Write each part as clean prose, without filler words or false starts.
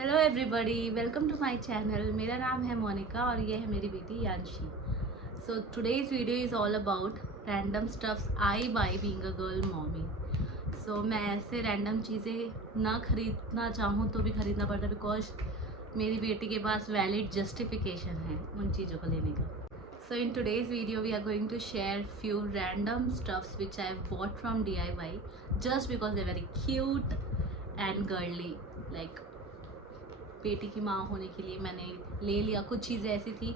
Hello everybody, welcome to my channel. मेरा नाम है मोनिका और ये है मेरी बेटी Yanshi. So today's video is all about random stuffs I buy being a girl mommy. So मैं ऐसे रैंडम चीज़ें ना खरीदना चाहूँ तो भी खरीदना पड़ता है बिकॉज मेरी बेटी के पास वैलिड जस्टिफिकेशन है उन चीज़ों को लेने का। So in today's video we are going to share few random stuffs which I have bought from DIY just because they're very cute and girly. Like बेटी की माँ होने के लिए मैंने ले लिया। कुछ चीज़ें ऐसी थी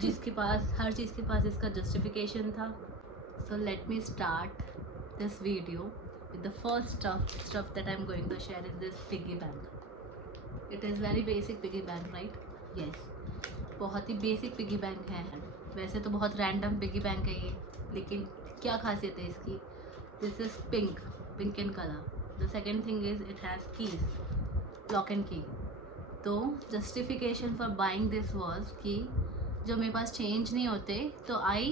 जिसके पास हर चीज़ के पास इसका जस्टिफिकेशन था। So let me start this video with the first stuff that I am going to share is this piggy bank. It is very basic piggy bank, right? Yes, बहुत ही बेसिक पिगी बैंक है। वैसे तो बहुत random piggy bank है ये, लेकिन क्या खासियत है इसकी? This is pink in colour. The second thing is it has keys, lock and key. तो justification for buying this was कि जब मेरे पास चेंज नहीं होते तो I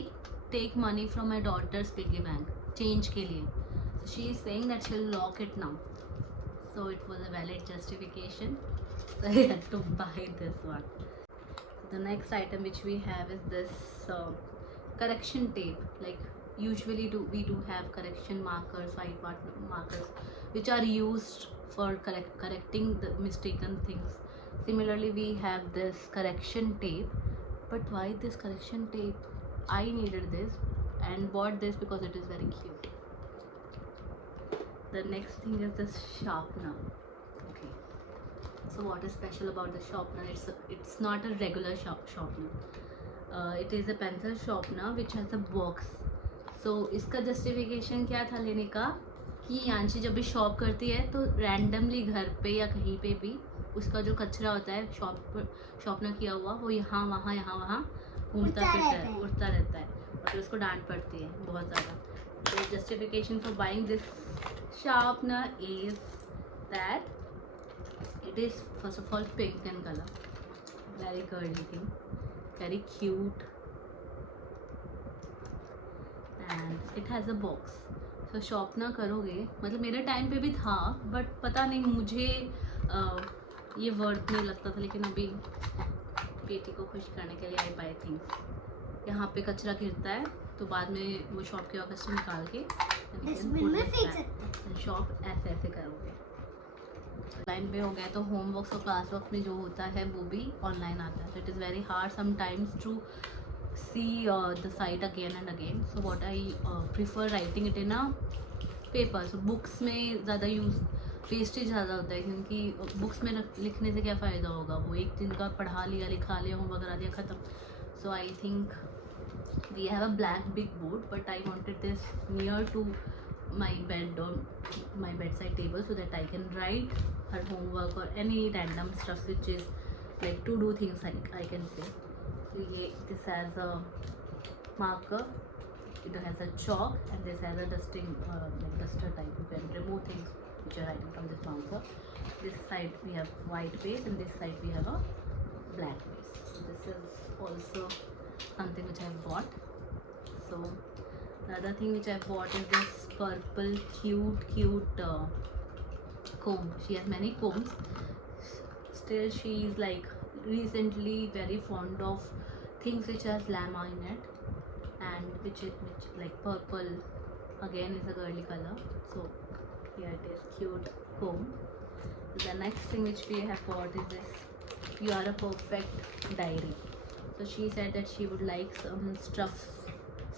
take money from my daughter's piggy bank change के लिए। She is saying that she will lock it now, so it was a valid justification, so I had to buy this one. The next item which we have is this correction tape. Like usually we do have correction markers, white markers, which are used for correcting the mistaken things. Similarly we have this correction tape, but why this correction tape? I needed this and bought this because it is very cute. The next thing is this sharpener. Okay, so what is special about the sharpener? It's not a regular sharpener. It is a pencil sharpener which has a box. So इसका justification क्या था लेने का कि यांशी जब भी शॉप करती है तो रैंडमली घर पे या कहीं पे भी उसका जो कचरा होता है शॉर्पनर किया हुआ वो यहाँ वहाँ घूमता फिरता है, उड़ता रहता है और फिर उसको डांट पड़ती है बहुत ज़्यादा। तो justification for buying this sharpener is that it is first of all pink in color, very girly thing, very cute, and it has a box. So sharpener करोगे, मतलब मेरे टाइम पे भी था बट पता नहीं मुझे ये वर्थ नहीं लगता था, लेकिन अभी बेटी को खुश करने के लिए आई बाय थिंग्स। यहाँ पे कचरा गिरता है तो बाद में वो शॉप के वापस से निकाल के शॉप ऐसे करोगे। टाइम पे हो गया तो होमवर्क और क्लास वर्क में जो होता है वो भी ऑनलाइन आता है। तो it is very hard sometimes to see the site again and again. So what I prefer writing it in a paper. So books में ज़्यादा यूज़ वेस्टेज ज़्यादा होता है, क्योंकि बुक्स में लिखने से क्या फ़ायदा होगा? वो एक दिन का पढ़ा लिया, लिखा लिया, होमवर्क करा दिया, ख़त्म। So I think we have a black big board, but I wanted this near to my bed or my bedside table so that I can write her homework or any random stuff which is like to do things, like I can say. So this has a marker, it has a chalk, and this has a dusting like duster type. You can remove things which are writing from this marker. This side we have white base and this side we have a black base. So this is also something which I bought. So the other thing which I bought is this purple cute comb. She has many combs. Still she is like recently very fond of things which has llama in it, and which like purple again is a girly color. So here it is, cute comb. The next thing which we have bought is this You Are a Perfect diary. So she said that she would like some stuffs,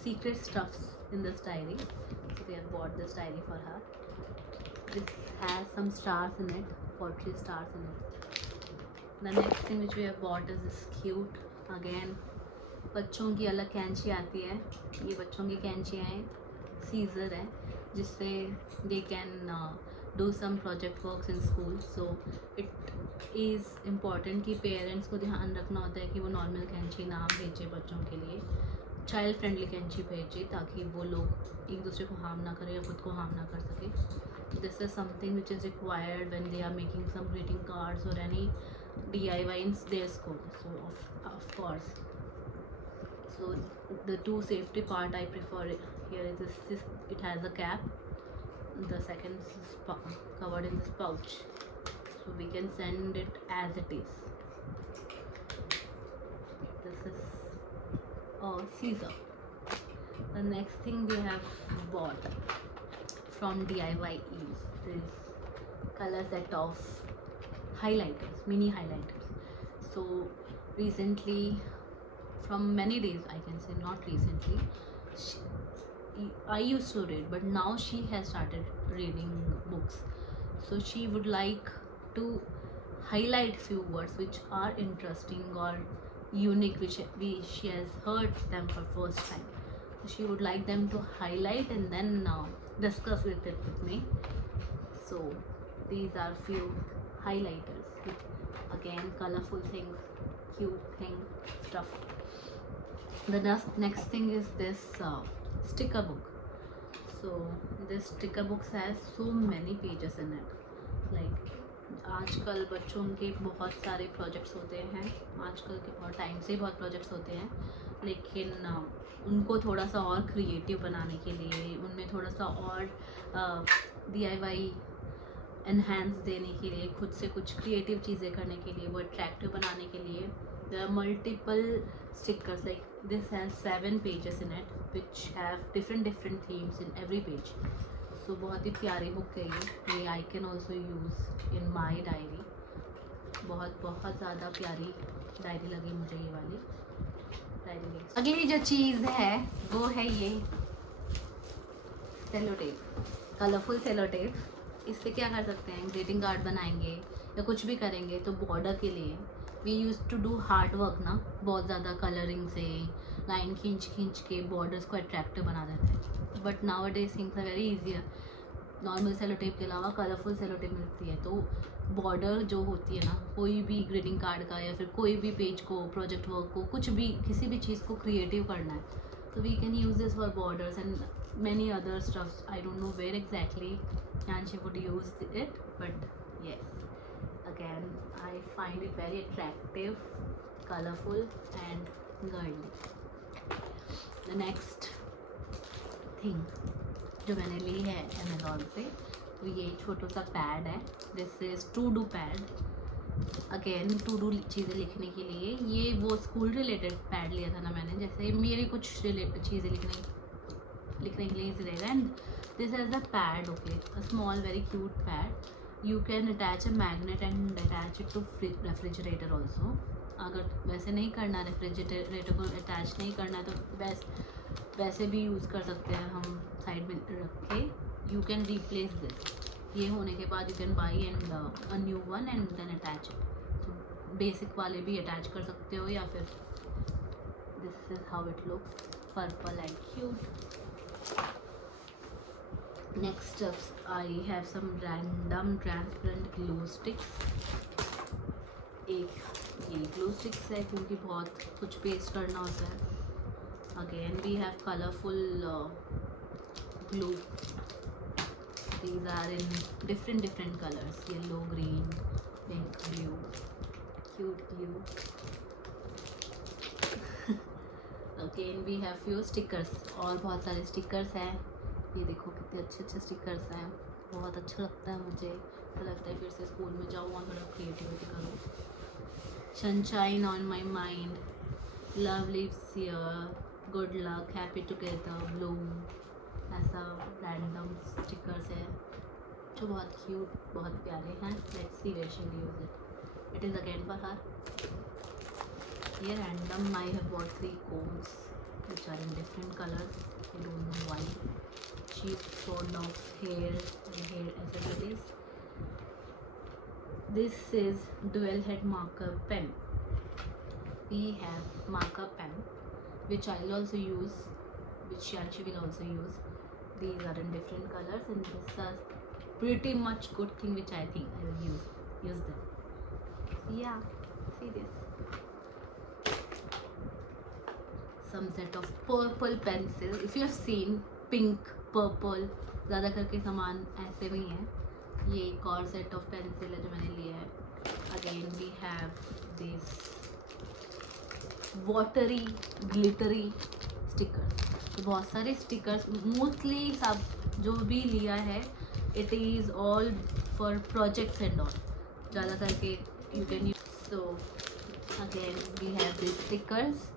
secret stuffs in this diary. So we have bought this diary for her. This has some stars in it, poetry stars in it. The next thing which we have bought is this cute, again बच्चों की अलग कैंची आती है। ये बच्चों की कैंचियाँ हैं, सीजर है, जिससे they can do some project works in school. So it is important कि पेरेंट्स को ध्यान रखना होता है कि वो नॉर्मल कैंची ना भेजे बच्चों के लिए, चाइल्ड फ्रेंडली कैंची भेजे, ताकि वो लोग एक दूसरे को हार्म ना करें या खुद को हार्म ना कर सके। This is something which is required when they are making some greeting cards और any DIY in their school. So of course, so the two safety part I prefer here is this, it has a cap. The second is covered in this pouch. so we can send it as it is. This is a Caesar. The next thing we have bought from DIY is this color set of highlighters, mini highlighters. So recently, from many days, I can say, not recently, I used to read, but now she has started reading books. So she would like to highlight few words which are interesting or unique, which she has heard them for first time. So she would like them to highlight and then discuss it with me. So these are few highlighters with, again, colorful things, cute thing stuff. The next thing is this sticker book. So this sticker book has so many pages in it. Like आजकल बच्चों के बहुत सारे प्रोजेक्ट्स होते हैं, आजकल के बहुत टाइम से बहुत प्रोजेक्ट्स होते हैं, लेकिन उनको थोड़ा सा और क्रिएटिव बनाने के लिए, उनमें थोड़ा सा और DIY एनहांस देने के लिए, खुद से कुछ क्रिएटिव चीज़ें करने के लिए, वो अट्रैक्टिव बनाने के लिए, there are multiple stickers. Like this has 7 pages in it which have different themes in every page. So बहुत ही प्यारी बुक है ये I can also use in my diary. बहुत ज़्यादा प्यारी डायरी लगी मुझे ये वाली डायरी. अगली जो चीज़ है वो है ये sellotape, colourful sellotape. इससे क्या कर सकते हैं, ग्रीटिंग कार्ड बनाएंगे या कुछ भी करेंगे तो बॉर्डर के लिए we use to do hard work ना, बहुत ज़्यादा कलरिंग से लाइन खींच के बॉर्डर्स को अट्रैक्टिव बना देते हैं. But nowadays things are very easier. Normal sellotape के अलावा कलरफुल सेलो टेप मिलती है, तो बॉर्डर जो होती है ना, कोई भी ग्रीटिंग कार्ड का या फिर कोई भी पेज को, प्रोजेक्ट वर्क को, कुछ भी, किसी भी चीज़ को क्रिएटिव करना है, तो we can use this for borders and many other stuffs. I don't know where exactly and she would use it, but yes, again I find it very attractive, colorful and girly. The next thing जो मैंने ली है Amazon से, तो ये छोटा सा pad है. This is to do pad. Again to do चीज़ें लिखने के लिए, ये वो स्कूल रिलेटेड पैड लिया था ना मैंने, जैसे मेरी कुछ चीज़ें लिखने के लिए इजी रहेगा. And this has the pad, okay, a small very cute pad. You can attach a magnet and attach it to refrigerator also. अगर वैसे नहीं करना, रेफ्रिजरेटर को अटैच नहीं करना है, तो वैसे भी यूज़ कर सकते हैं हम साइड में रख के. You can replace this. ये होने के बाद you can buy and a new one and then attach it. Basic वाले भी अटैच कर सकते हो, या फिर this is how it looks, purple and cute. Next up, I have some random transparent glue sticks. एक ये glue sticks है क्योंकि बहुत कुछ पेस्ट करना होता है. Again we have colorful glue. These are in different colors: yellow, green, pink, blue. Cute glue. Again we have few stickers. और बहुत सारे stickers हैं. ये देखो कितने अच्छे स्टिकर्स हैं, बहुत अच्छा लगता है मुझे. ऐसा लगता है फिर से स्कूल में जाऊँ और थोड़ा क्रिएटिविटी करूँ. Sunshine on my mind, love lives here, good luck, happy together, bloom. ऐसा रैंडम स्टिकर्स है जो बहुत क्यूट, बहुत प्यारे हैं. Let's see where she will use it. It is again for her. ये random I have bought 3 combs which are in different colors. I don't know why. Cheap sort of hair accessories. This is dual head marker pen. We have marker pen which I'll also use, which she will also use. These are in different colors and these are pretty much good thing which I think I will use them. Yeah, see this. Some set of purple pencil. If you have seen pink, purple, ज़्यादा करके सामान ऐसे में ही है. ये एक और set of pencil है जो मैंने लिया है. Again we have this watery glittery stickers. तो बहुत सारे स्टिकर्स, मोस्टली सब जो भी लिया है it is all for projects and all. ज़्यादा करके you can use. So again we have this stickers.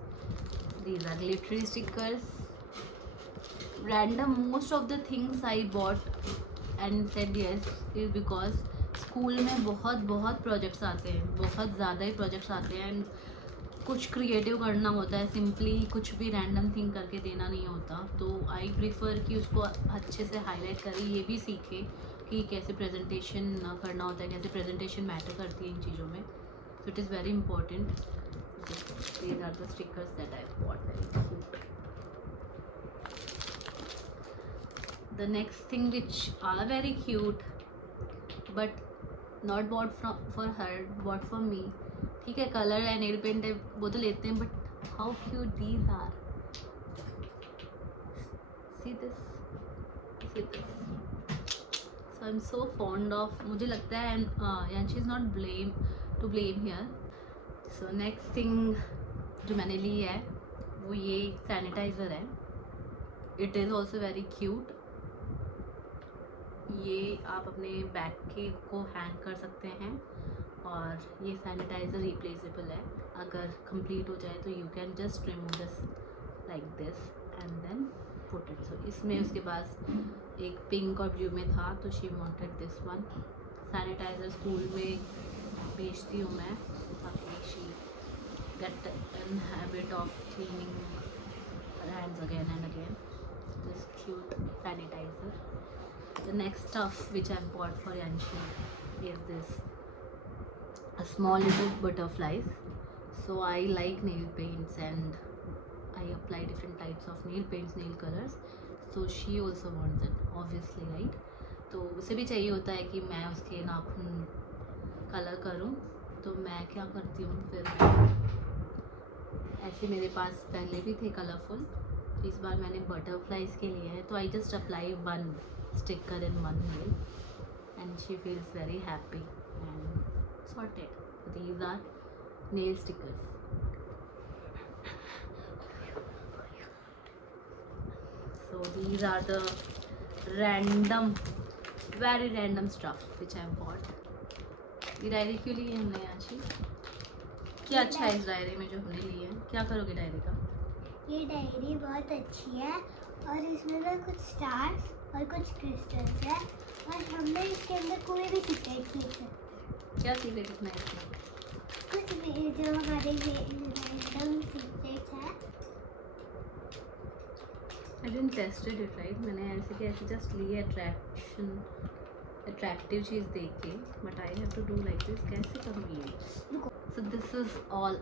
These are glittery stickers. Random, most of the things I bought and said yes is because school में बहुत प्रोजेक्ट्स आते हैं, बहुत ज़्यादा ही प्रोजेक्ट्स आते हैं एंड कुछ क्रिएटिव करना होता है. सिंपली कुछ भी रैंडम थिंग करके देना नहीं होता. तो आई प्रीफर कि उसको अच्छे से हाईलाइट करें, ये भी सीखे कि कैसे प्रेजेंटेशन करना होता है, कैसे प्रेजेंटेशन मैटर करती है इन चीज़ों में. So it is very important. These are the stickers that I bought. Very cute. The next thing which are very cute but not bought for her, bought for me. ठीक है, कलर है, nail paint है, वो तो लेते हैं, but how cute these are. See this. So I am so fond of. मुझे लगता है Yanshi is not to blame here. So next thing जो मैंने ली है वो ये सैनिटाइज़र है. It is also very cute. ये आप अपने बैग को हैंग कर सकते हैं और ये सैनिटाइज़र रिप्लेसेबल है. अगर कंप्लीट हो जाए तो you can just remove this like this and then put it. So इसमें उसके पास एक पिंक और ब्लू में था, तो she wanted this one. Sanitiser school में बेचती हूँ मैं ताकि she get in habit of cleaning her hands again and again. This cute sanitizer. The next stuff which I bought for Yanshi is this a small little butterflies. So I like nail paints and I apply different types of nail paints, nail colors. So she also wants it, obviously, right? तो उसे भी चाहिए होता है कि मैं उसके नाखून कलर करूँ. तो मैं क्या करती हूँ फिर, ऐसे मेरे पास पहले भी थे कलरफुल, इस बार मैंने बटरफ्लाइज के लिए है. तो I just apply one sticker in one nail and she feels very happy and sorted. These are nail stickers. So these are the random, very random stuff which I bought. ये डायरी क्यों ली है हमने याची? क्या अच्छा है इस डायरी में जो हमने ली है? क्या करोगे डायरी का? ये डायरी बहुत अच्छी है और इसमें ना कुछ स्टार्स और कुछ क्रिस्टल्स है और हमने इसके अंदर कोई भी सीक्रेट लिख सकते. क्या सीक्रेट लिखना है इसमें? कुछ भी जो हमारे रैंडम सीक्रेट्स है. I didn't tested it right. मैंने ऐसे जस्ट ली है अट्रैक्टिव चीज़ देख के, but I have to do like this. कैसे करूँगी ये? So this is all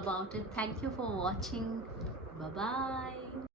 about it. Thank you for watching. Bye bye.